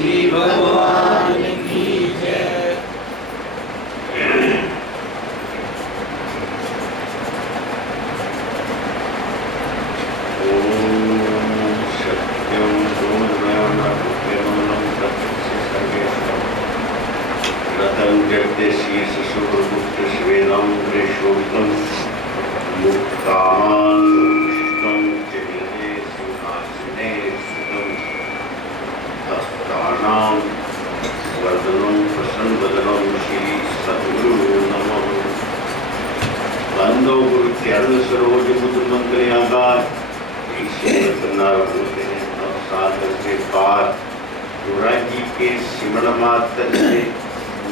श्री भगवान की जय। ओम सत्यम पूर्णमयमनपुण्यमनं तत्स्य सर्वेश्वरं रतं जगते शीर्ष सुखगुप्त स्वेदं प्रेषोक्तं मुक्तामां पुष्टं जयते सिंहासने सुतं तस्तानां वर्धनं प्रसन्नवदनं श्री सद्गुरु नमः। बंदो गुरु चरण सरोज मुद्र मंत्र आकार होते हैं तब सागर से पार गुरा जी के सिमरण मात्र से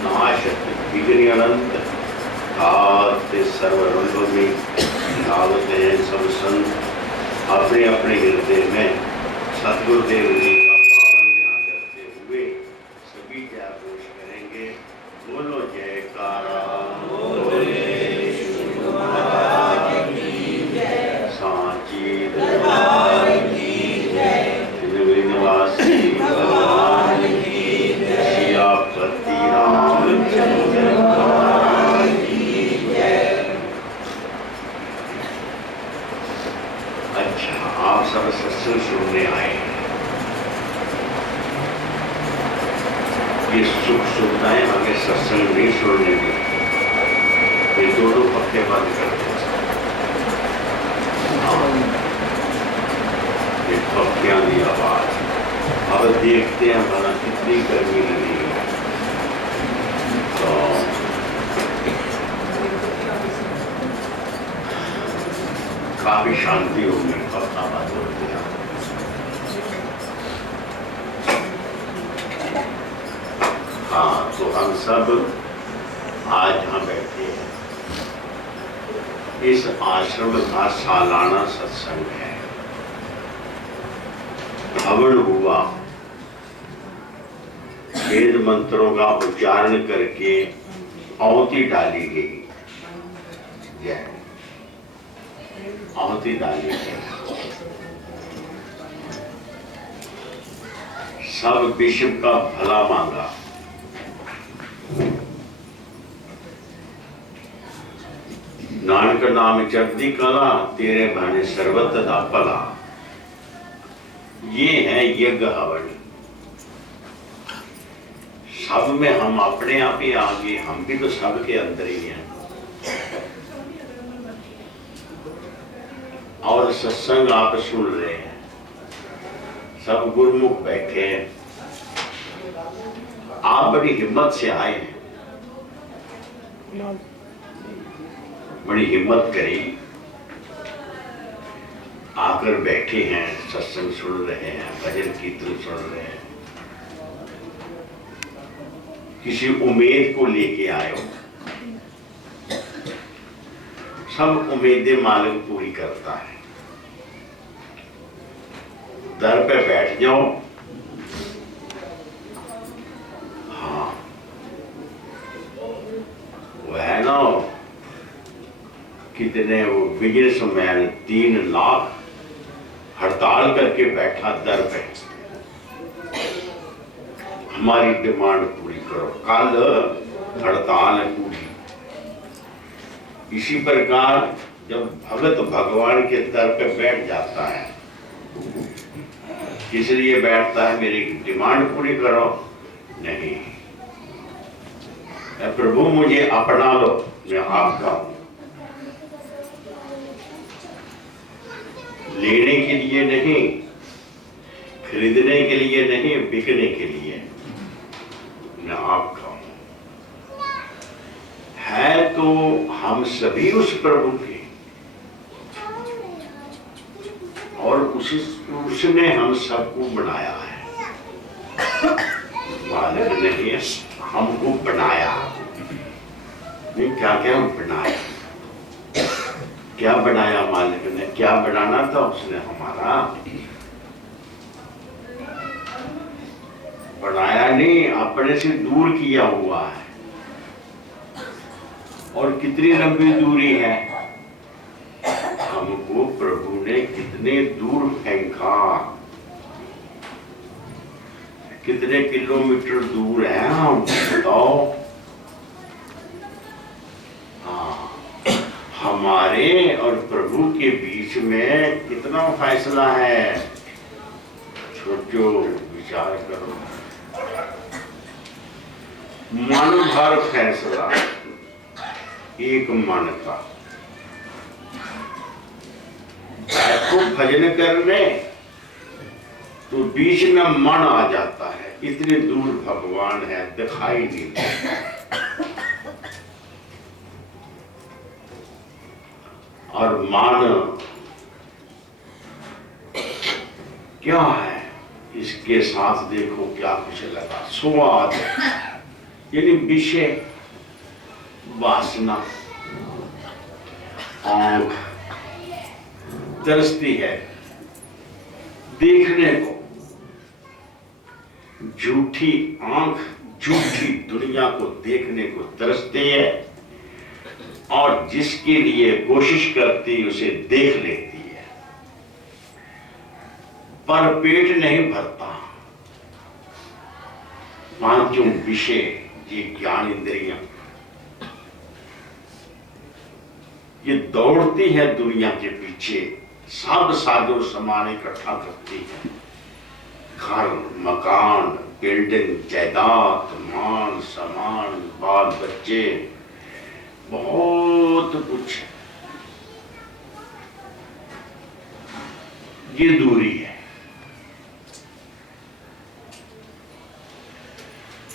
नाशत विघ्न अनंत आते सर्वरंगों में लावत हैं सब संत अपने अपने हृदय में सतगुरुदेव जी का पावन ध्यान करते हुए सभी जयघोष करेंगे। बोलो जयकारा सत्संग सुनने आए हैं। ये सुख सुविधाएं हमें सत्संग नहीं सुनने देती, ये दोनों पक्के बंद कर देते। ये पक्कियां की आवाज अब देखते हैं भला कितनी गर्मी लगी है। तो काफी शांति होगी, पक्का बात होती है। हाँ, तो हम सब आज यहाँ बैठे हैं। इस आश्रम का सालाना सत्संग है। हवन हुआ, वेद मंत्रों का उच्चारण करके आहुति डाली गई। जय आहुति डाली गई। सब विश्व का भला मांगा। नानक नाम चढ़ती कला तेरे भाने सर्वत दा भला। ये है यज्ञ हवन। सब में हम अपने आप ही आगे, हम भी तो सब के अंदर ही हैं। और सत्संग आप सुन रहे हैं, सब गुरुमुख बैठे हैं। आप बड़ी हिम्मत से आए हैं, बड़ी हिम्मत करी, आकर बैठे हैं, सत्संग सुन रहे हैं, भजन कीर्तन सुन रहे हैं। किसी उम्मीद को लेके आए हो। सब उम्मीदें मालिक पूरी करता है। दर पे बैठ जाओ। हाँ, वो है ना, कितने वो बिजनेस मैन 3 लाख हड़ताल करके बैठा दर पे, हमारी डिमांड पूरी करो। कल हड़ताल है पूरी। इसी प्रकार जब भगत भगवान के दर पे बैठ जाता है, किस लिए बैठता है? मेरी डिमांड पूरी करो? नहीं, प्रभु मुझे अपना लो, मैं आपका हूं। लेने के लिए नहीं, खरीदने के लिए नहीं, बिकने के लिए मैं आपका हूं। है तो हम सभी उस प्रभु के, और उसने हम सबको बनाया है। मालिक नहीं है, हमको बनाया। नहीं, क्या क्या बनाया? क्या बनाया मालिक ने? क्या बनाना था उसने? हमारा बनाया नहीं, अपने से दूर किया हुआ है। और कितनी लंबी दूरी है? हमको प्रभु ने कितने दूर फेंका। कितने किलोमीटर दूर हैं हम, बताओ। हाँ, हमारे और प्रभु के बीच में कितना फैसला है, सोचो, विचार करो। मन भर फैसला, एक मन का। बैठो भजन करने तो बीच में मन आ जाता है, इतने दूर भगवान है, दिखाई नहीं देता। और मन क्या है, इसके साथ देखो क्या कुछ लगा, स्वाद यानी विषय, वासना। आंख तरसती है देखने को, झूठी आंख झूठी दुनिया को देखने को तरसती है, और जिसके लिए कोशिश करती उसे देख लेती है, पर पेट नहीं भरता। पांचों विषय, ये ज्ञान इंद्रियां, ये दौड़ती है दुनिया के पीछे, सब साजो सामान इकट्ठा करती है, घर मकान बिल्डिंग जायदाद मान सम्मान बाल बच्चे बहुत कुछ। ये दूरी है।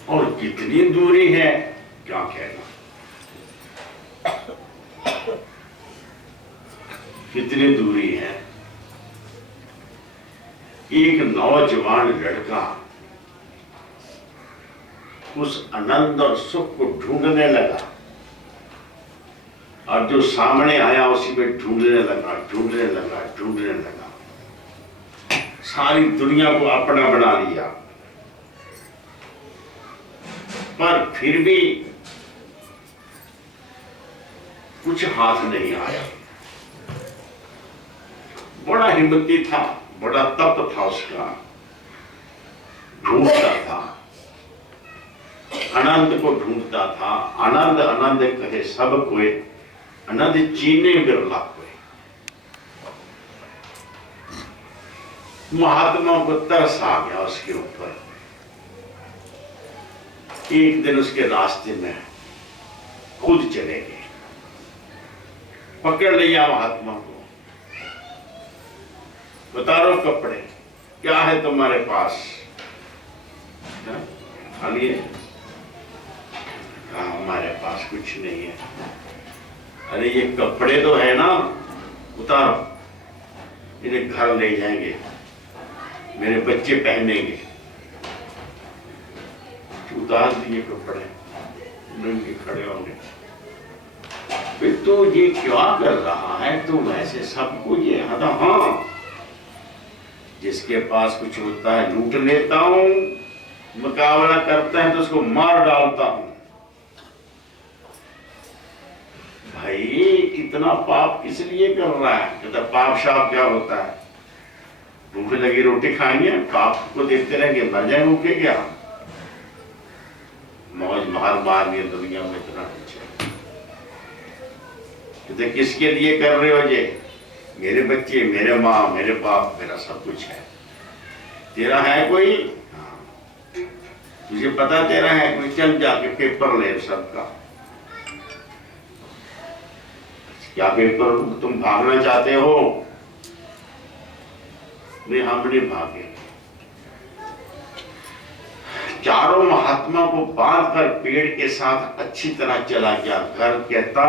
और कितनी दूरी है क्या कहना, कितनी दूरी है। एक नौजवान लड़का उस आनंद और सुख को ढूंढने लगा, और जो सामने आया उसी में ढूंढने लगा, ढूंढने लगा, ढूंढने लगा, सारी दुनिया को अपना बना लिया, पर फिर भी कुछ हाथ नहीं आया। बड़ा हिम्मती था, बड़ा तप था उसका, ढूंढता था, आनंद को ढूंढता था। आनंद आनंद कहे सब कोई, आनंद चीने बिरला कोई। महात्मा को तरस आ गया उसके ऊपर। एक दिन उसके रास्ते में खुद चले गए, पकड़ लिया महात्मा को, उतारो कपड़े, क्या है तुम्हारे पास, खाली है? हमारे पास कुछ नहीं है। अरे ये कपड़े तो है ना, उतारो, इन्हें घर ले जाएंगे, मेरे बच्चे पहनेंगे। उतार दिए कपड़े, नंगे खड़े होंगे। फिर तो ये क्या कर रहा है, तो वैसे सबको ये हदा, हाँ जिसके पास कुछ होता है लूट लेता हूं, मुकाबला करता है तो उसको मार डालता हूं। भाई इतना पाप किस लिए कर रहा है? कहता पाप शाप क्या होता है, भूख लगी रोटी खाएंगे, पाप को देखते रहेंगे, मर जाए भूखे क्या? मौज मार दिए दुनिया में इतना कुछ है। कहते किसके लिए कर रहे हो ये? मेरे बच्चे, मेरे माँ, मेरे बाप, मेरा सब कुछ है। तेरा है कोई? हाँ। तुझे पता तेरा है कोई? चल जाके पेपर ले सबका। क्या पेपर? तुम भागना चाहते हो? नहीं, हम नहीं भागे। चारों महात्मा को बांध कर पेड़ के साथ अच्छी तरह चला गया। घर कहता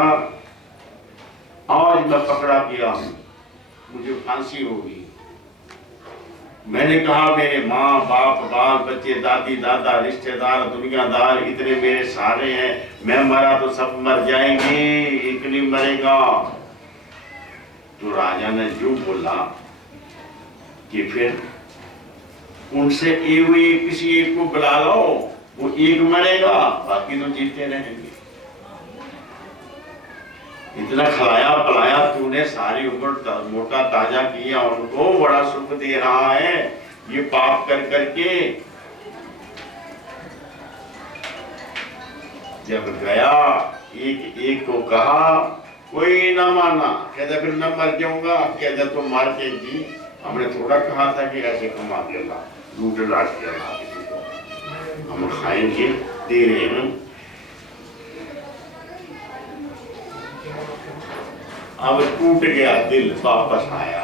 आज मैं पकड़ा गया हूं, मुझे फांसी होगी। मैंने कहा मेरे माँ बाप बाल बच्चे दादी दादा रिश्तेदार दुनियादार इतने मेरे सारे हैं, मैं मरा तो सब मर जाएंगे, एक नहीं मरेगा। तो राजा ने जो बोला कि फिर उनसे किसी एक को बुला लो, वो एक मरेगा, बाकी तो जीते रहेंगे। इतना खिलाया पिलाया तूने, सारी उम्र मोटा ताजा किया, उनको बड़ा सुख दे रहा है ये पाप कर करके। जब गया एक एक को कहा, कोई ना माना, कहता फिर मैं मर जाऊंगा। कहता तुम मार के जी, हमने थोड़ा कहा था कि ऐसे कमा के ला, लूट लाट के ला, हम खाएंगे, दे रहे हैं। अब टूट गया दिल, वापस आया।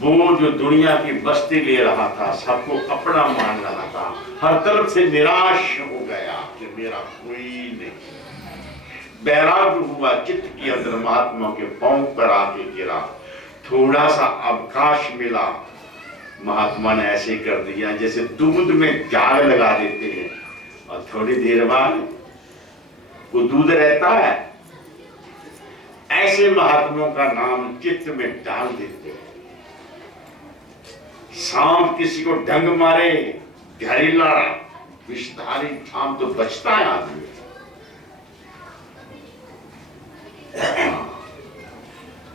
वो जो दुनिया की बस्ती ले रहा था, सबको अपना मान रहा था, हर तरफ से निराश हो गया कि मेरा कोई नहीं। बैराग हुआ, चित्त के अंदर महात्मा के पांव पर आके गिरा। थोड़ा सा अवकाश मिला, महात्मा ने ऐसे कर दिया जैसे दूध में जाग लगा देते हैं, और थोड़ी देर बाद वो दूध रहता है, ऐसे महात्माओं का नाम चित्त में डाल देते हैं। सांप किसी को डंग मारे, जहरीला विषधारी सांप तो बचता है आदमी।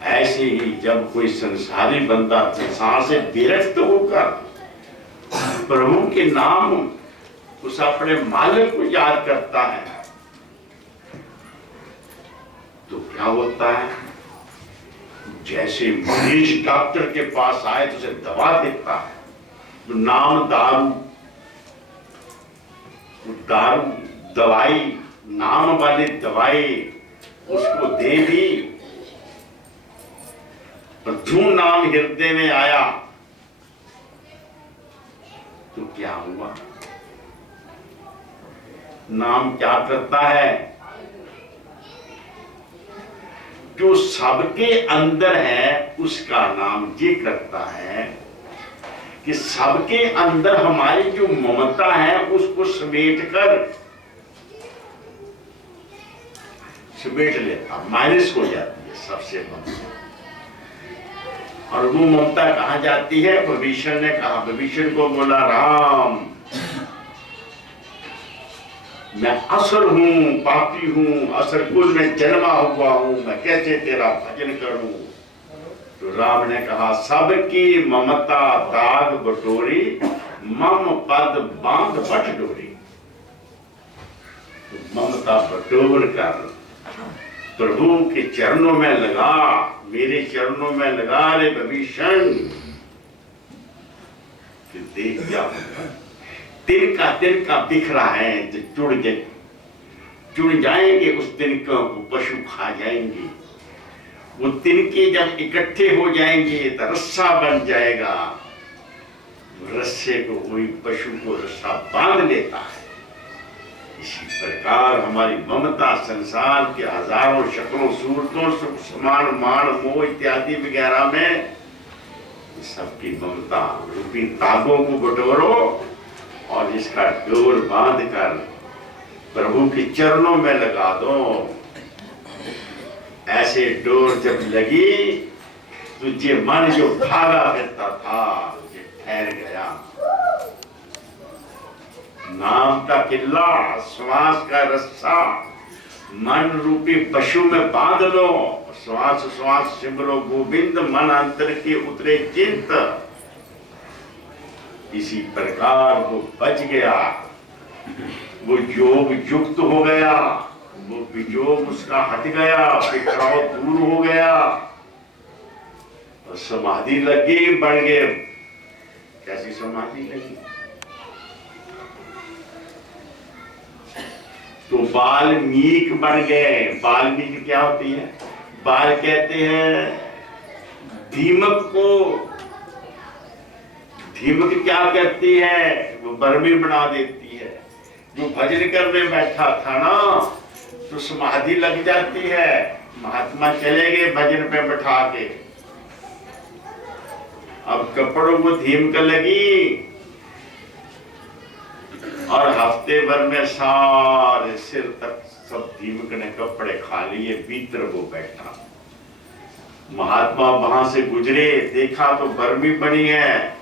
ऐसे ही जब कोई संसारी बंदा संसार से विरक्त होकर प्रभु के नाम, उस अपने मालिक को याद करता है, तो क्या होता है? जैसे मरीज डॉक्टर के पास आए तो उसे दवा देता है, तो नाम दारू, दवाई, नाम वाली दवाई उसको दे दी, पर जो नाम हृदय में आया तो क्या हुआ? नाम क्या करता है? जो सबके अंदर है उसका नाम ये करता है कि सबके अंदर हमारी जो ममता है उसको समेट लेता, माइनस हो जाती है सबसे ममता। और वो ममता कहाँ जाती है? विभीषण ने कहा, विभीषण को बोला, राम मैं असुर हूं, पापी हूं, असुर कुल में जन्मा हुआ हूं, मैं कैसे तेरा भजन करूं? तो राम ने कहा, सबकी ममता दाग बटोरी, मम पद बांध बट डोरी। तो ममता बटोर कर प्रभु के चरणों में लगा, मेरे चरणों में लगा रे विभीषण, कि देख क्या होगा। तिनका दिख रहा है तो जुड़ जाएंगे, उस तिनकों को पशु खा जाएंगे। वो तिनके जब इकट्ठे हो जाएंगे तो रस्सा बन जाएगा, रस्से को वही पशु को रस्सा बांध लेता है। इसी प्रकार हमारी ममता संसार के हजारों शक्लों सूरतों, सुख समान मान मोह इत्यादि वगैरह में, सबकी ममता रूपी तागों को बटोरो और इसका डोर बांध कर प्रभु के चरणों में लगा दो। ऐसे डोर जब लगी तो ये मन जो भागा फिरता था ये ठहर गया। नाम का किला, श्वास का रस्सा मन रूपी पशु में बांध लो, श्वास श्वास सिमरो गोविंद, मन अंतर के उतरे चिंत। इसी प्रकार वो बच गया, वो योग युक्त हो गया, वो वियोग उसका हट गया, बिखराव दूर हो गया, और समाधि लगी, बढ़ गए। कैसी समाधि लगी? तो वाल्मीकि बन गए। वाल्मीकि क्या होती है? बाल कहते हैं दीमक को। दीमक क्या करती है? वो बर्मी बना देती है। जो भजन करने बैठा था ना तो समाधि लग जाती है। महात्मा चले गए भजन पे बैठा के, अब कपड़ों को दीमक लगी और हफ्ते भर में सारे सिर तक सब दीमक ने कपड़े खा लिए। भीतर वो बैठा, महात्मा वहां से गुजरे, देखा तो बर्मी बनी है।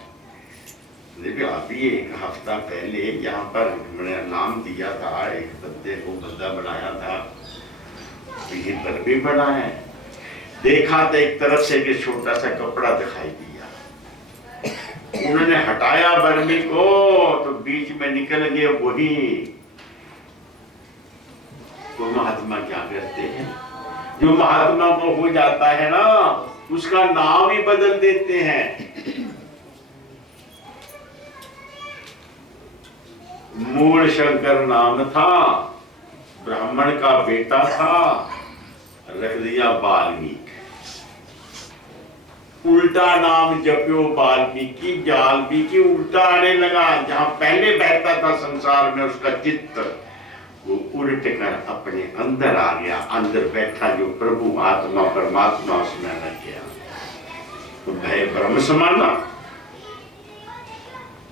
देखिए अभी एक हफ्ता पहले यहाँ पर मैंने नाम दिया था, एक बंदे को बंदा बनाया था, तो ये बर्मी बना है। देखा तो एक तरफ से एक छोटा सा कपड़ा दिखाई दिया, उन्होंने हटाया बर्मी को तो बीच में निकल गए वही तो महात्मा क्या करते हैं, जो महात्मा को हो जाता है ना उसका नाम ही बदल देते हैं। मूल शंकर नाम था, ब्राह्मण का बेटा था, रख दिया वाल्मीकि। उल्टा नाम जप्यो वाल्मीकि, वाल्मीकि उल्टा आने लगा। जहां पहले बैठता था संसार में उसका चित्त, वो उल्ट कर अपने अंदर आ गया। अंदर बैठा जो प्रभु आत्मा परमात्मा उसमें लग गया। तो भय ब्रह्म समाना,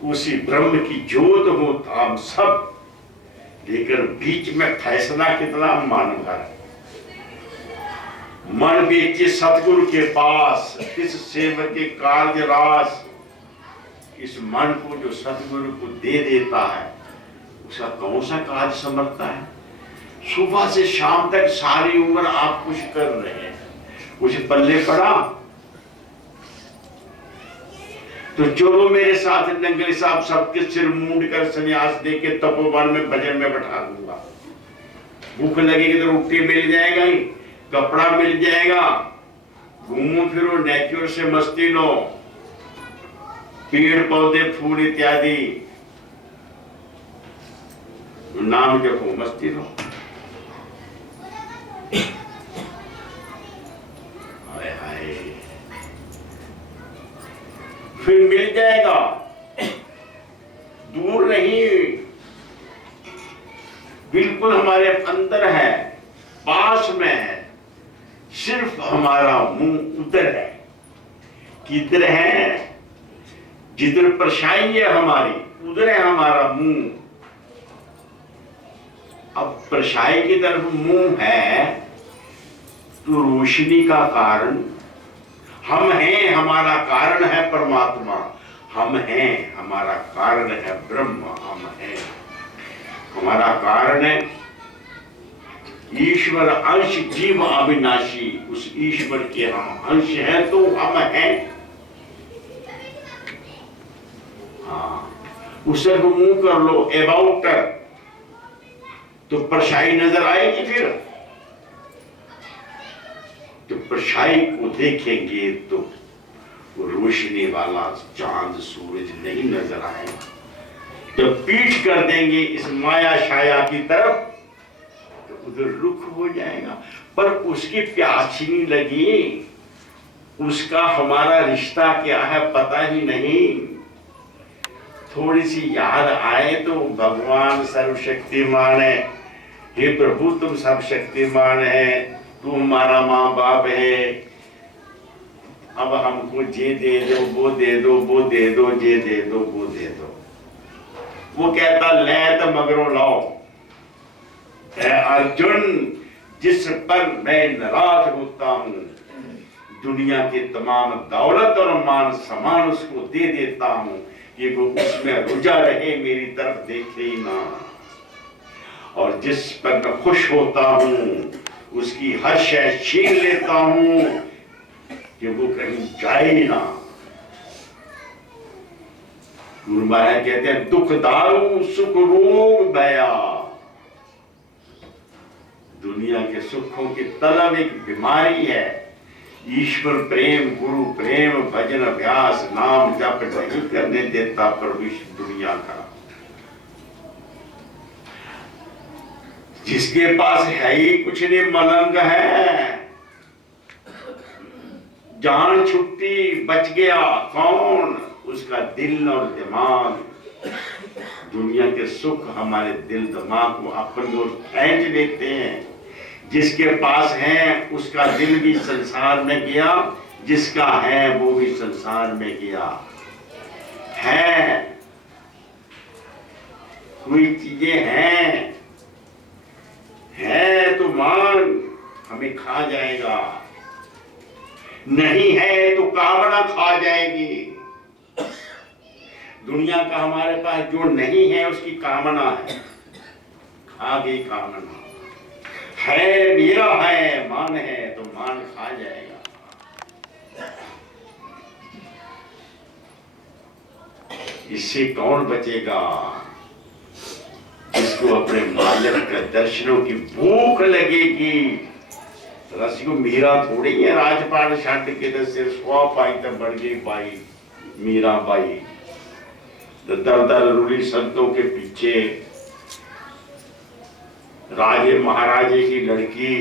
उसी ब्रह्म की ज्योत हो हम सब, लेकिन बीच में फैसला कितना मानव है। मन बेचे सतगुरु के पास, इस सेवक के कार्य रास। इस मन को जो सतगुरु को दे देता है उसका कौन सा कार्य समझता है। सुबह से शाम तक सारी उम्र आप कुछ कर रहे हैं, कुछ पल्ले पड़ा तो चलो मेरे साथ नंगली साहब सबके सिर मूंड कर सन्यास दे के तपोवन में भजन में बैठा दूंगा। भूख लगेगी तो रोटी मिल जाएगा ही, कपड़ा मिल जाएगा, घूमो फिरो, नेचर से मस्ती लो, पेड़ पौधे फूल इत्यादि नाम जपो, मस्ती लो। हाय हाय, फिर मिल जाएगा, दूर नहीं, बिल्कुल हमारे अंदर है, पास में है। सिर्फ हमारा मुंह उधर है। किधर है? जिधर परछाई है हमारी, उधर है हमारा मुंह। अब परछाई की तरफ मुंह है तो रोशनी का कारण हम हैं, हमारा कारण है परमात्मा। हम हैं, हमारा कारण है ब्रह्म। हम हैं, हमारा कारण है ईश्वर अंश जीव अविनाशी। उस ईश्वर के हम अंश हैं तो हम हैं। हाँ, उसे मुंह कर लो अबाउट, तो परछाई नजर आएगी। फिर तो परछाई को देखेंगे तो वो रोशनी वाला चांद सूरज नहीं नजर आएगा। तो पीठ कर देंगे इस माया छाया की तरफ तो उधर रुख हो जाएगा। पर उसकी प्यास ही नहीं लगी, उसका हमारा रिश्ता क्या है पता ही नहीं। थोड़ी सी याद आए तो भगवान सर्वशक्तिमान है, हे प्रभु तुम सब शक्तिमान है, तू हमारा माँ बाप है, अब हमको ये दे दो, वो दे दो, वो दे दो, ये दे दो, वो दे दो। वो कहता ले तो मगरों लाओ। अर्जुन, जिस पर मैं नाराज होता हूं, दुनिया के तमाम दौलत और मान समान उसको दे देता हूं कि वो उसमें रुझा रहे, मेरी तरफ देखे ही ना। और जिस पर मैं खुश होता हूं उसकी हर शय छीन लेता हूं कि वो कहीं जाए ही ना। गुरु महाराज कहते हैं दुख दारू सुख रोग भया। दुनिया के सुखों की तलब एक बीमारी है। ईश्वर प्रेम, गुरु प्रेम, भजन अभ्यास, नाम जप नहीं करने देता प्रभु दुनिया का। जिसके पास है ही कुछ नहीं, मलंग है, जान छुट्टी, बच गया कौन? उसका दिल और दिमाग। दुनिया के सुख हमारे दिल दिमाग को अपनी ओर खींच लेते हैं। जिसके पास है उसका दिल भी संसार में गया, जिसका है वो भी संसार में गया। है कोई चीजें हैं, है तो मान, हमें खा जाएगा। नहीं है तो कामना खा जाएगी। दुनिया का हमारे पास जो नहीं है उसकी कामना है, खा गई कामना। है मेरा है, मान है तो मान खा जाएगा। इससे कौन बचेगा? जिसका उसको अपने मालिक के दर्शनों की भूख लगेगी। रसिको मीरा थोड़ी है राजपाट छट के तो सिर सुहा पाई तो बढ़ गई बाई मीरा बाई। दर दर रुली संतों के पीछे राजे महाराजे की लड़की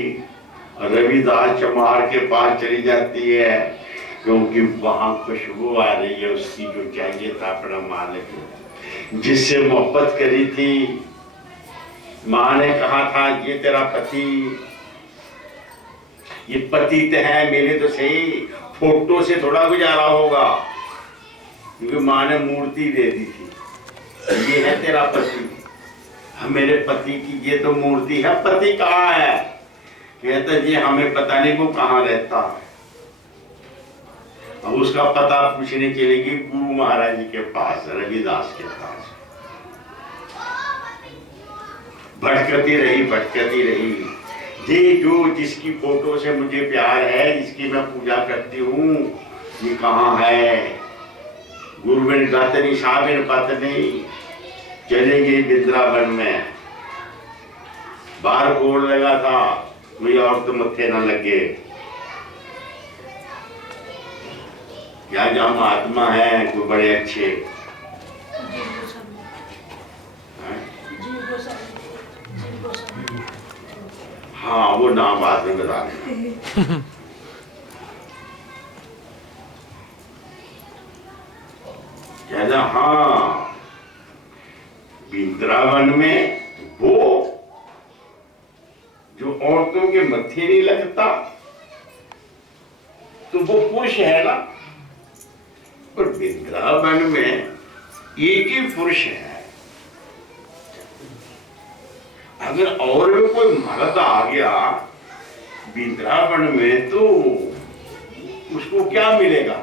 रविदास चमार के पास चली जाती है, क्योंकि वहां खुशबू आ रही है उसकी जो चाहिए था अपना मालिक, जिससे मोहब्बत करी थी। माँ ने कहा था ये तेरा पति, ये पति तो है मेरे तो सही, फोटो से थोड़ा गुजारा होगा, क्योंकि माँ ने मूर्ति दे दी थी। ये है तेरा पति, मेरे पति की ये तो मूर्ति है, पति कहाँ है? कहता जी हमें पता नहीं वो कहाँ रहता है। अब उसका पता पूछने चलेगी गुरु महाराज जी के पास, रविदास के पास। भटकती रही ये जो जिसकी फोटो से मुझे प्यार है, जिसकी मैं पूजा करती हूँ, ये कहाँ है? गुरुबिन गातनी शाबिन पत्नी चलेगी वृंदावन में। बाहर बोर्ड लगा था कोई और तो मत्थे न लगे। क्या जहाँ महात्मा है कोई बड़े अच्छे, हाँ वो नाम बाद में बता दें। कहना हाँ वृंदावन में वो जो औरतों के मत्थे नहीं लगता तो वो पुरुष है ना, पर वृंदावन में एक ही पुरुष है। अगर और भी कोई मर्द आ गया वृंदावन में तो उसको क्या मिलेगा?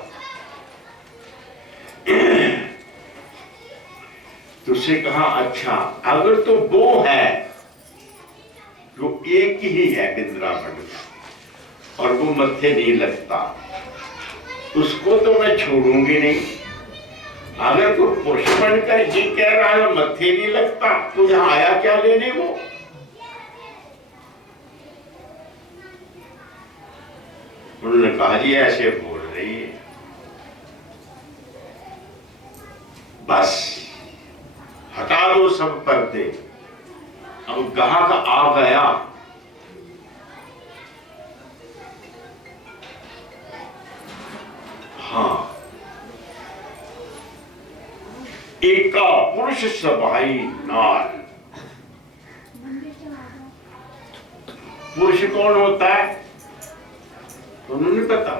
तो उससे कहा अच्छा अगर तो वो है जो एक ही है वृंदावन में और वो मत्थे नहीं लगता, उसको तो मैं छोड़ूंगी नहीं। अगर तो पुरुष बनकर ये कह रहा है मत्थे नहीं लगता, तो यहां आया क्या लेने वो? उन्होंने कहा जी ऐसे बोल रही है, बस हटा दो सब पर्दे। अब ग्राहक आ गया, हाँ एका पुरुष सभाई नार। पुरुष कौन होता है तो उन्होंने पता,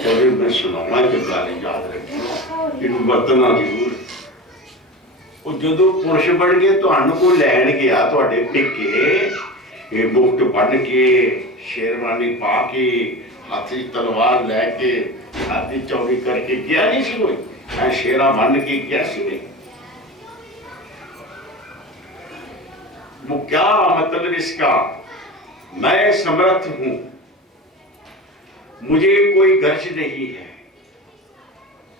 मैं सुनाऊंगा कि गाली याद रखी इन बतना जरूर। जो पुरुष बन गए तो को लैन गया थोड़े टिके ये मुफ्त बन के शेरवानी पा के हाथी तलवार लैके हाथी चौड़ी करके गया नहीं सी कोई, मैं शेरा बन के गया सी नहीं। वो क्या मतलब इसका? मैं समर्थ हूं, मुझे कोई गर्ज नहीं है,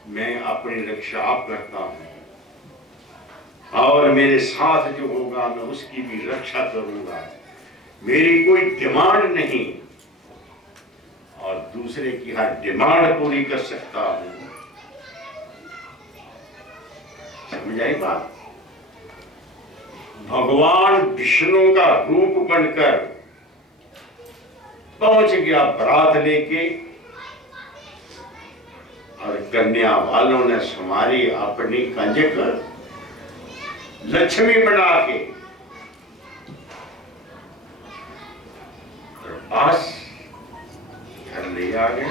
मैं अपनी रक्षा आप करता हूं और मेरे साथ जो होगा मैं उसकी भी रक्षा करूंगा। मेरी कोई डिमांड नहीं और दूसरे की हर डिमांड पूरी कर सकता हूं। समझ आई बात? भगवान विष्णु का रूप बनकर पहुंच गया बरात लेके और कन्या वालों ने समारी अपनी कंजक लक्ष्मी बना के पास घर ले आ गए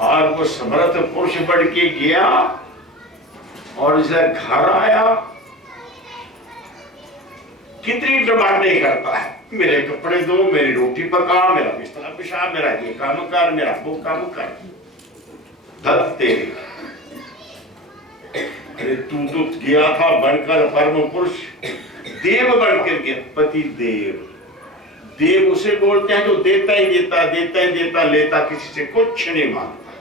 और वो समर्थ पुरुष बढ़ के गया और इसे घर आया। कितनी डिमांड नहीं करता है, मेरे कपड़े दो, मेरी रोटी पका, मेरा बिस्तर बिछा, मेरा ये काम कर, मेरा वो काम कर। दत्त तेरे, अरे तू तो गया था बनकर परम पुरुष, देव बनकर गया, पति देव। देव उसे बोलते हैं जो देता ही देता, देता ही देता, लेता किसी से कुछ नहीं मांगता,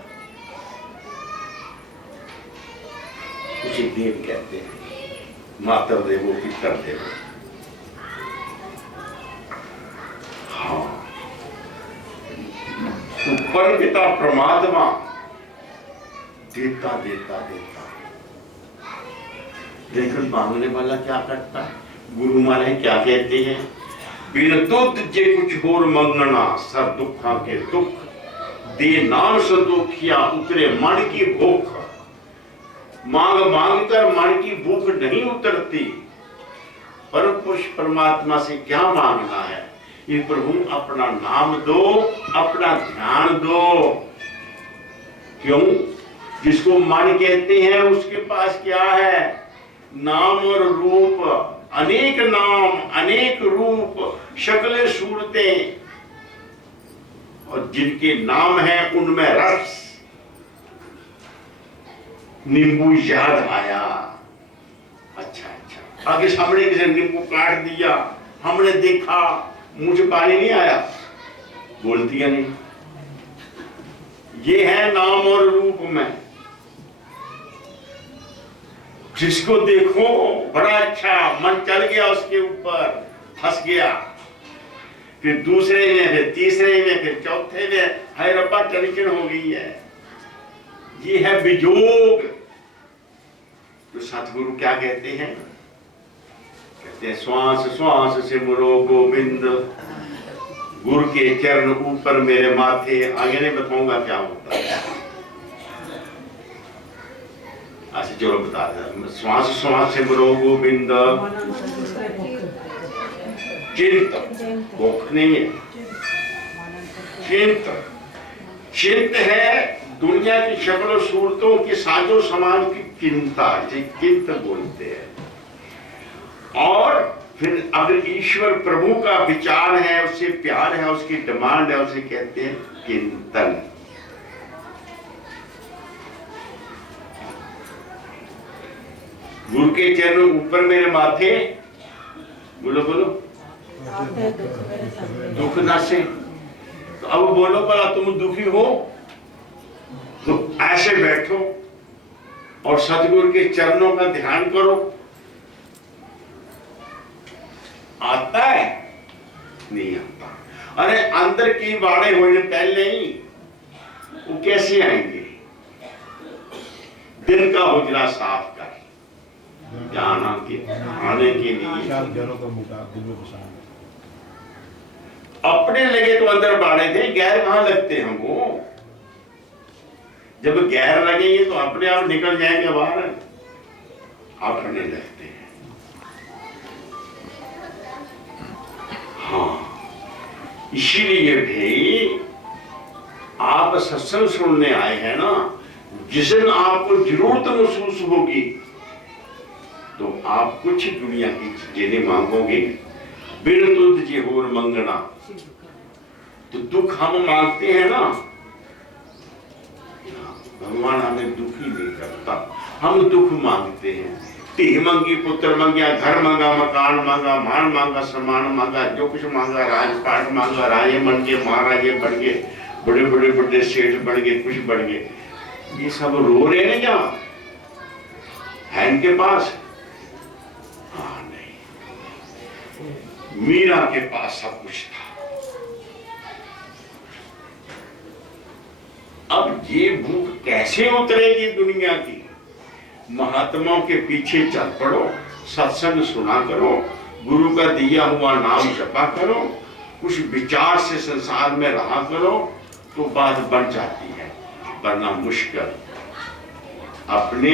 उसे देव कहते हैं। मातर देवो पितर देवो। हाँ, तो परमपिता परमात्मा देता देता देता, लेकिन मांगने वाला क्या करता है? गुरु महाराज क्या कहते हैं? बिन तुद जे कुछ होर मंगना सब दुखा के दुख, दे नाम संतोखिया उतरे मन की भूख। मांग मांग कर मन की भूख नहीं उतरती। परम पुरुष परमात्मा से क्या मांगना है? ये प्रभु अपना नाम दो, अपना ध्यान दो। क्यों? जिसको मन कहते हैं उसके पास क्या है? नाम और रूप, अनेक नाम अनेक रूप, शक्लें सूरतें, और जिनके नाम है उनमें रस। नींबू याद आया, अच्छा आगे सामने किसी ने नींबू काट दिया, हमने देखा, मुझे पानी नहीं आया, बोलती है नहीं। ये है नाम और रूप में। जिसको देखो बड़ा अच्छा, मन चल गया उसके ऊपर, फंस गया, फिर दूसरे में, फिर तीसरे में, फिर चौथे में, हाय रब्बा टेंशन हो गई है। ये है वियोग। तो सतगुरु क्या कहते हैं? कहते हैं श्वास श्वास से मुरो गोविंद, गुरु के चरण ऊपर मेरे माथे। आगे नहीं बताऊंगा क्या होता है, अच्छा चलो बता दे। श्वास श्वास से मुरो गोविंद, चिंत, भूख नहीं है, चिंत। चिंत है दुनिया की शक्लों सूरतों की साजो समाज की चिंता, चिंत बोलते हैं। और फिर अगर ईश्वर प्रभु का विचार है, उससे प्यार है, उसकी डिमांड है, उसे कहते हैं चिंतन। गुरु के चरणों ऊपर मेरे माथे, बोलो बोलो, दुख ना से। तो अब बोलो भला तुम दुखी हो तो ऐसे बैठो और सतगुरु के चरणों का ध्यान करो। आता है? नहीं आता। अरे अंदर की बाड़े होने पहले ही वो कैसे आएंगे? दिल का हुजरा साफ कर, जाना के आने के लिए। अपने लगे तो अंदर बाड़े थे, गैर कहां लगते हैं वो? जब गैर लगेंगे तो अपने आप निकल जाएंगे बाहर, अपने लगते हैं। हाँ, इसीलिए भी आप सत्संग सुनने आए हैं ना, जिस दिन आपको जरूरत महसूस होगी तो आप कुछ दुनिया की चीजें नहीं मांगोगे। बिन तुद जे होर मंगना, तो दुख हम मांगते हैं ना, भगवान हमें दुखी नहीं करता। हम दुख मांगते हैं, धी मांगी, पुत्र मांगा, घर मांगा, मकान मांगा, मान मांगा, सम्मान मांगा, जो कुछ मांगा, राजपाट मांगा, राजे बन गए, महाराजे बन गए, बड़े बड़े बड़े सेठ बन गए, कुछ बन गए। ये सब रो रहे हैं क्या? है इनके पास? हाँ नहीं, मीरा के पास सब कुछ था। अब ये भूख कैसे उतरेगी दुनिया की? महात्माओं के पीछे चल पड़ो, सत्संग सुना करो, गुरु का दिया हुआ नाम जपा करो, कुछ विचार से संसार में रहा करो, तो बात बन जाती है, वरना मुश्किल। अपने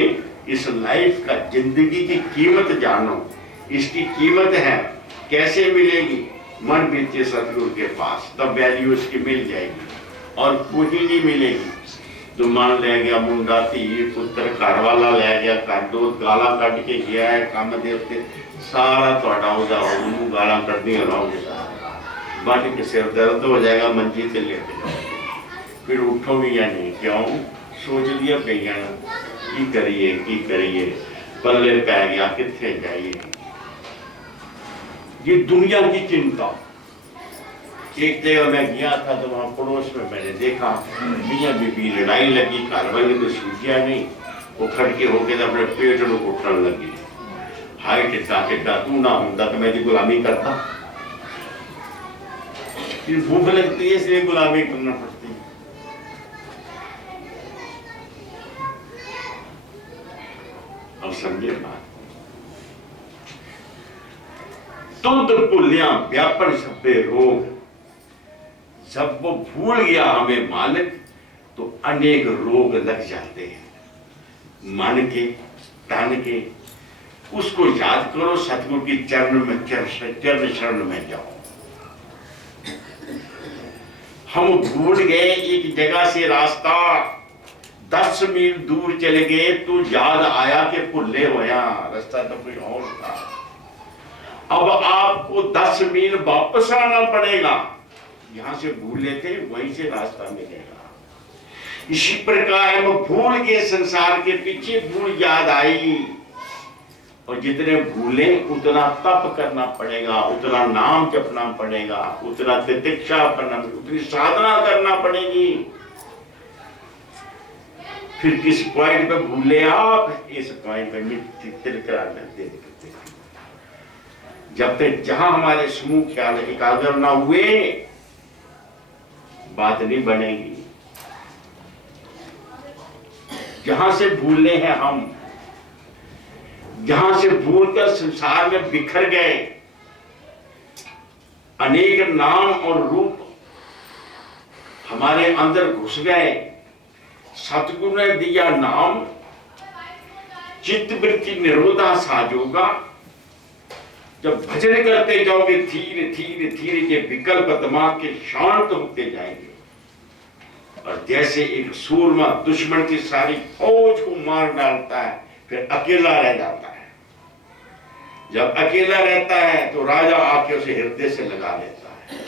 इस लाइफ का, जिंदगी की कीमत जानो। इसकी कीमत है, कैसे मिलेगी? मन बीते सतगुरु के पास, तब वैल्यू इसकी मिल जाएगी, और कोई नहीं मिलेगी। तो मान ले गया मुंडा, धी पुत्र, घर वाला ले गया, कर दो गाला कट के गया है काम दे उत्ते, सारा थोड़ा उदा हो, गाला कटनी रहोगे, बाकी के सिर दर्द हो जाएगा, मंजी से लेते जाओगे, फिर उठोगे या नहीं। क्यों? सोच लिया कहीं की करिए, पल्ले पै गया, कितने जाइए। ये दुनिया की चिंता। एक जगह मैं गया था तो वहां पड़ोस में मैंने देखा मियां बीबी लड़ाई लगी, घर वाले तो सूझिया नहीं, वो खड़के होके अपने पेट में उठने लगी। हाय टिड्डा तू ना होता तो मैं गुलामी करता। फिर भूख लगती है इसलिए गुलामी करना पड़ती है। अब समझे बात। तुद पुल्या व्यापन सभ्य रोग, जब वो भूल गया हमें मालिक तो अनेक रोग लग जाते हैं। मन के तन के, उसको याद करो, सतगुरु की चरण शरण में जाओ। हम भूल गए एक जगह से रास्ता, 10 मील दूर चले गए तो याद आया कि भुल्ले होया रास्ता तो कोई और था। अब आपको 10 मील वापस आना पड़ेगा। यहां से भूले थे वहीं से रास्ता मिलेगा। इसी प्रकार हम भूल के संसार के पीछे भूल याद आई, और जितने भूले उतना तप करना पड़ेगा, उतना नाम जपना पड़ेगा, उतना तितिक्षा करना, उतनी साधना करना पड़ेगी। फिर किस पॉइंट पे भूले आप, इस पॉइंट पे मिट्टी तिलकरा दे देते। जब तक जहां हमारे समूह ख्याल एकाग्र ना हुए बात नहीं बनेगी। जहां से भूले हैं हम, जहां से भूलकर संसार में बिखर गए, अनेक नाम और रूप हमारे अंदर घुस गए। सतगुरु ने दिया नाम, चित्त वृत्ति निरोधा साजोगा। जब भजन करते जाओगे धीरे धीरे धीरे ये विकल्प दिमाग के शांत होते जाएंगे। और जैसे एक सूरमा दुश्मन की सारी फौज को मार डालता है, फिर अकेला रह जाता है। जब अकेला रहता है तो राजा आके उसे हृदय से लगा लेता है।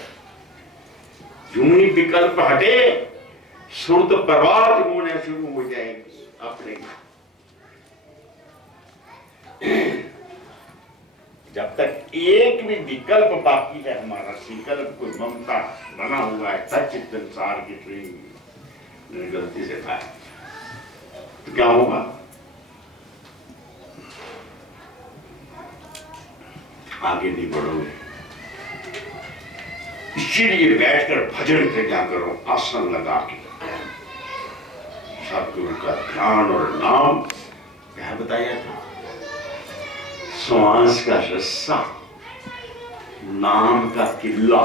यूं ही विकल्प हटे, सुरत प्रवाह होने शुरू हो जाएगी अपने। जब तक एक भी विकल्प बाकी है हमारा, विकल्प कोई ममता बना हुआ है, सचित संसार की ट्रेन गलती से खाए तो क्या होगा? आगे नहीं बढ़ोगे। इसीलिए बैठकर भजन किया करो, आसन लगा के। सतगुरु का ध्यान और नाम क्या बताया था? श्वास का रस्सा, नाम का किला।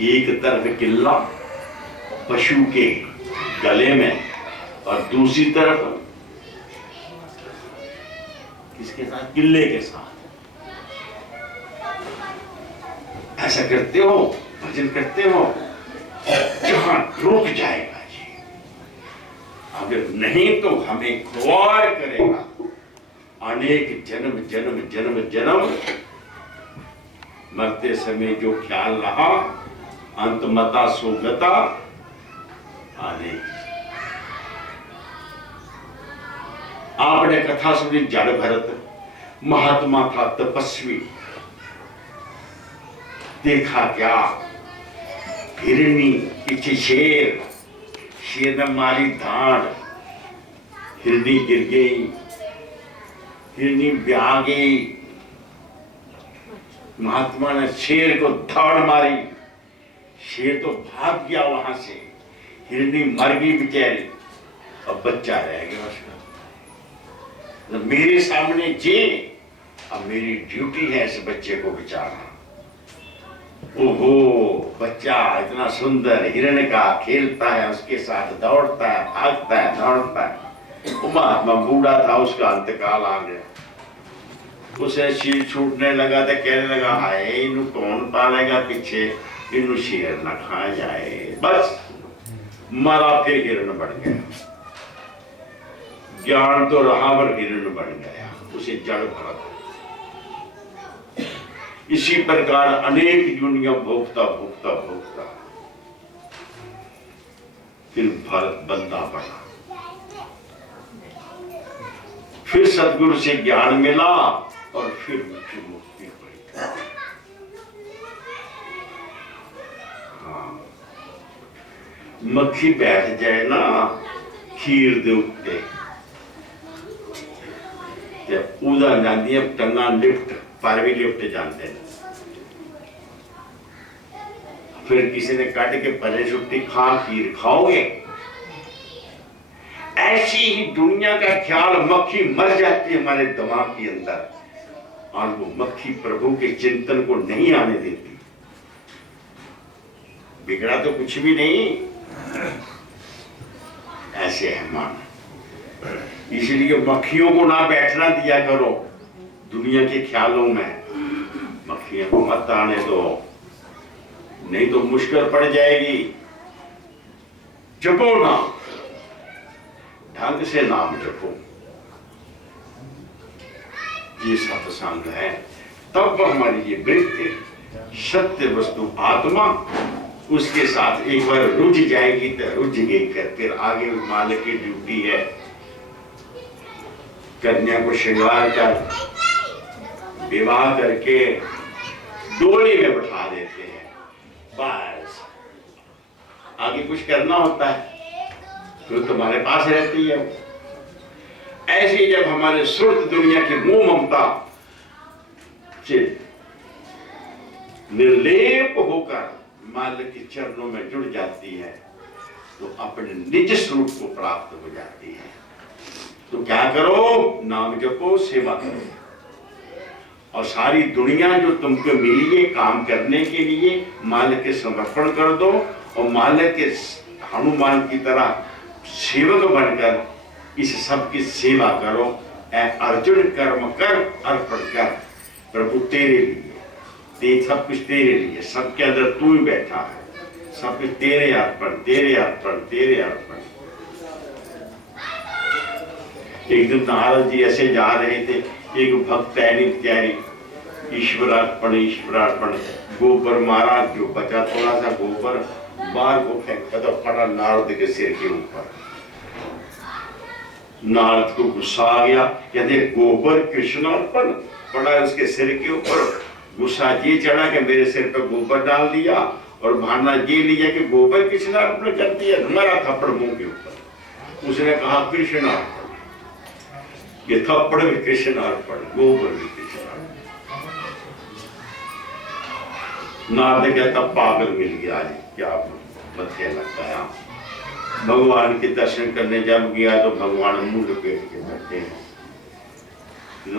एक तरफ किला पशु के गले में, और दूसरी तरफ किसके साथ? किले के साथ। ऐसा करते हो, भजन करते हो, जहां रुक जाएगा जी। अगर नहीं तो हमें ख्वार करेगा अनेक जन्म जन्म जन्म जन्म। मरते समय जो ख्याल रहा, अंतमता सोगता आने। आपने कथा सुनी, जड़ भरत महात्मा था, तपस्वी। देखा क्या? हिरणी पीछे शेर, शेर ने मारी धाड़, हिरणी गिर गई, हिरणी ब्याह गई। महात्मा ने शेर को धाड़ मारी, शेर तो भाग गया वहां से, हिरणी मर गई बेचारी, अब बच्चा रह गया उसका। तो मेरे सामने जे, अब मेरी ड्यूटी है इस बच्चे को बचाना। ओहो, बच्चा इतना सुंदर हिरण का, खेलता है उसके साथ, दौड़ता है, भागता है, दौड़ता है। वो महात्मा बूढ़ा था, उसका अंतकाल आ गया। उसे शीर छूटने लगा तो कहने लगा, हाय इन्हू कौन पालेगा पीछे, इन्हू शेर न खा जाए। बस मरा, फिर हिरण बढ़ गया। ज्ञान तो रहा पर हिरण बढ़ गया, उसे जड़ भरत। इसी प्रकार अनेक दुनिया भोगता भोगता भोगता फिर भरत बंदा बना। फिर सतगुरु से ज्ञान मिला और फिर मुक्ति हुई। हाँ, मक्खी बैठ जाए ना खीर दे उत्ते, जब ऊदा जाती है टंगा लिफ्ट पर भी लिफ्ट जानते हैं। फिर किसी ने काट के परे छुट्टी खा खीर खाओगे। ऐसी ही दुनिया का ख्याल मक्खी मर जाती है हमारे दिमाग के अंदर, और वो मक्खी प्रभु के चिंतन को नहीं आने देती। बिगड़ा तो कुछ भी नहीं, ऐसे है मान। इसलिए मक्खियों को ना बैठना दिया करो दुनिया के ख्यालों में। मक्खियों को मत आने दो, नहीं तो मुश्किल पड़ जाएगी। जपो नाम, ढंग से नाम जपो। ये सत्संग है, तब हमारी ये वृत्ति सत्य वस्तु आत्मा उसके साथ एक बार रुझ जाएगी तो रुझ गई। फिर आगे मालिक की ड्यूटी है, कन्या को श्रृंगार कर विवाह करके डोली में बैठा देते हैं, बस आगे कुछ करना होता है तो तुम्हारे पास रहती है। ऐसे जब हमारे सुर्त दुनिया की मोह ममता से निर्लेप होकर मालिक के चरणों में जुड़ जाती है तो अपने निज स्वरूप को प्राप्त हो जाती है। तो क्या करो, नाम जपो, सेवा करो, और सारी दुनिया जो तुमको मिली है काम करने के लिए मालिक के समर्पण कर दो, और मालिक के हनुमान की तरह सेवक बनकर इस सब की सेवा करो। अर्जुन कर्म कर अर्पण कर, प्रभु तेरे लिए, सब कुछ तेरे लिए, सबके अंदर तू ही बैठा है, सब कुछ तेरे अर्पण, तेरे अर्पण, तेरे अर्पण। एक दिन नारद जी ऐसे जा रहे थे, एक भक्त है नित्यारी, ईश्वरार्पण ईश्वरार्पण, गोबर मारा, जो बचा थोड़ा सा गोबर बाहर को फेंका तो पड़ा नारद के सिर के ऊपर। नारद को गुस्सा आ गया, कहते गोबर कृष्णार्पण पड़ा उसके सिर के ऊपर। गुस्सा ये चढ़ा कि मेरे सिर पर गोबर डाल दिया, और बहाना ये लिया कि गोबर कृष्णार्पण कर दिया, तुम्हारा थप्पड़ मुंह के ऊपर। उसने कहा कृष्णार्पण, ये थप्पड़ भी कृष्णार्पण, गोबर भी कृष्णार्पण। नारद कहता पागल मिल गया, क्या मथे लगता है। भगवान के दर्शन करने जब गया तो भगवान मुंह लपेट के बैठे हैं।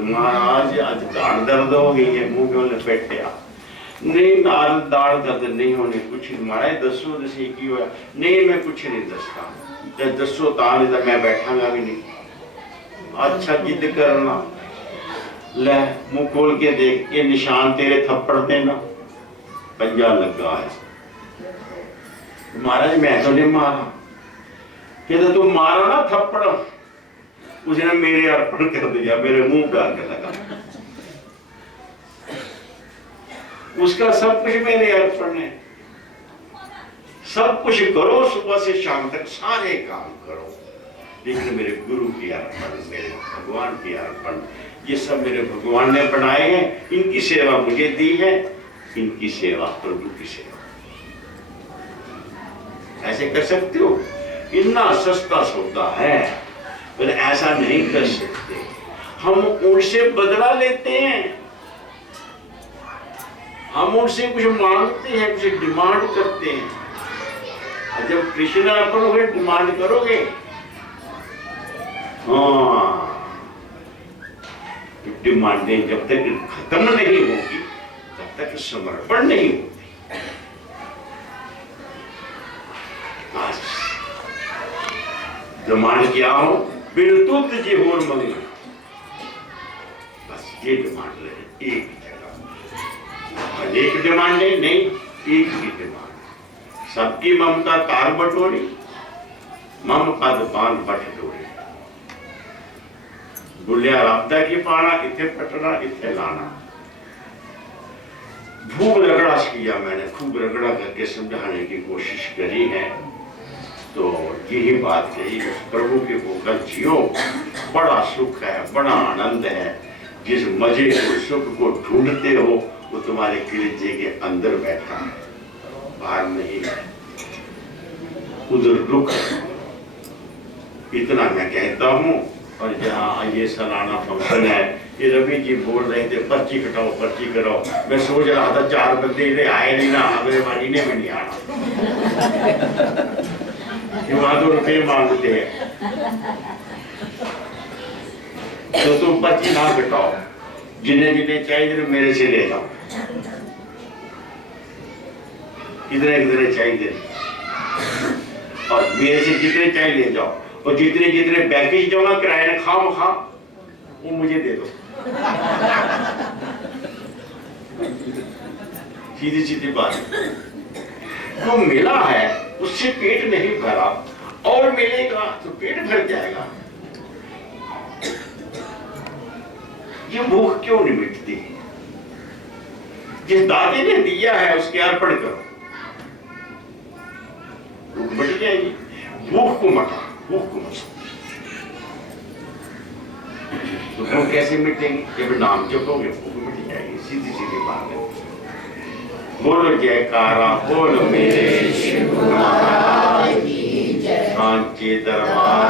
महाराज आज दाढ़ दर्द हो गई है, मुंह क्यों लपेटा? नहीं नारद दाढ़ दर्द नहीं होने, कुछ महाराज दसो दसी की होया? नहीं मैं कुछ नहीं दसता, जब दसो ताने तो मैं बैठांगा भी नहीं। अच्छा जिद करना, ले मुंह खोल के देख, ये निशान तेरे थप्पड़ देना, पंजा लगा है। महाराज मैं तो नहीं मारा। कहते तुम मारा ना थप्पड़, उसने मेरे अर्पण कर दिया, मेरे मुंह पे आके लगा। उसका सब कुछ मेरे अर्पण है। सब कुछ करो, सुबह से शाम तक सारे काम करो, लेकिन मेरे गुरु की अर्पण, मेरे भगवान की अर्पण, ये सब मेरे भगवान ने बनाए हैं, इनकी सेवा मुझे दी है, इनकी सेवा प्रभु की सेवा। ऐसे कर सकते हो? इतना सस्ता सौदा है, पर ऐसा नहीं कर सकते। हम उनसे बदला लेते हैं, हम उनसे कुछ मांगते हैं, कुछ डिमांड करते हैं। और जब कृष्ण अर्पण हो गए डिमांड करोगे, हाँ डिमांडें जब तक खत्म नहीं होगी तब तक समर्पण नहीं होती। डिमांड क्या हो, बिल्तुत जी होर मंगल, बस ये डिमांड ले, एक जगह अनेक डिमांड नहीं, एक ही डिमांड। सबकी ममता तार बटोरी, मम पद पान बट डोरी। बुलिया राबदा की पाना, इथे पटना इथे लाना। खूब रगड़ा किया मैंने, खूब रगड़ा करके समझाने की कोशिश करी है। तो यही बात कही, प्रभु के होकर जियो, बड़ा सुख है, बड़ा आनंद है। जिस मजे को सुख को ढूंढते हो वो तुम्हारे कलेजे के अंदर बैठा है, बाहर नहीं है, उधर दुख है। इतना मैं कहता हूँ, और जहाँ ये सालाना फंक्शन है, ये रवि जी बोल रहे थे पर्ची कटाओ पर्ची कटाओ। मैं सोच रहा था 4 बंदे इन्हें आए नहीं ना, अगले बार इन्हें भी नहीं आना। वहां तो रुपये मांगते हैं, तो तुम पर्ची ना कटाओ, जिन्हें जिन्हें चाहिए मेरे से ले जाओ, कितने कितने चाहिए और मेरे से जितने चाहिए ले जाओ, और जितने जितने पैकेज जो ना किराए खाम खा वो मुझे दे दो। सीधी सीधी बात। जो मिला है उससे पेट नहीं भरा और मिलेगा तो पेट भर जाएगा। ये भूख क्यों नहीं मिटती? जिस दादी ने दिया है उसके अर्पण करो, भूख मिट जाएगी। भूख को मटा, भूख को मटा। तो भूख कैसे मिटेगी? जब नाम जपोगे भूख मिट जाएगी। सीधी सीधी बात है। बोलो जयकारा, बोलो मेरे शिव महाराज की जय। सांचे दरबार